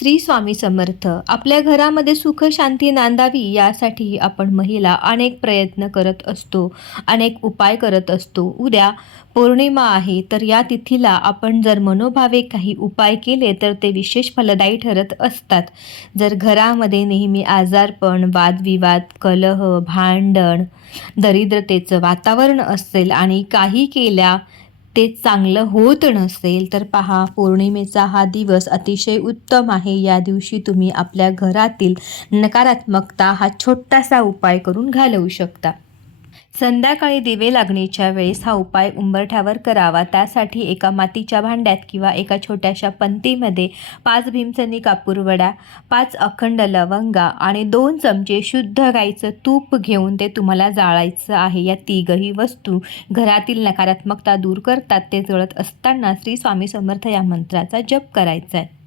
श्री स्वामी समर्थ. आपल्या घरामध्ये सुख शांती नांदावी यासाठी आपण महिला अनेक प्रयत्न करत असतो अनेक उपाय करत असतो. उद्या पौर्णिमा आहे तर या तिथीला आपण जर मनोभावे काही उपाय केले तर ते विशेष फलदायी ठरत असतात. जर घरामध्ये नेहमी आजारपण वादविवाद कलह भांडण दरिद्रतेचं वातावरण असेल आणि काही केल्या ते चांगलं होत नसेल तर पहा पौर्णिमेचा हा दिवस अतिशय उत्तम आहे. या दिवशी तुम्ही आपल्या घरातील नकारात्मकता हा छोटासा उपाय करून घालवू शकता. संध्याकाळी दिवे लागणीच्या वेळेस हा उपाय उंबरठ्यावर करावा. त्यासाठी एका मातीच्या भांड्यात किंवा एका छोट्याशा पंतीमध्ये पाच भीमसनी कापूरवडा पाच अखंड लवंगा आणि दोन चमचे शुद्ध गाईचं तूप घेऊन ते तुम्हाला जाळायचं आहे. या तिघही वस्तू घरातील नकारात्मकता दूर करतात. ते जळत असताना श्री स्वामी समर्थ या मंत्राचा जप करायचा आहे.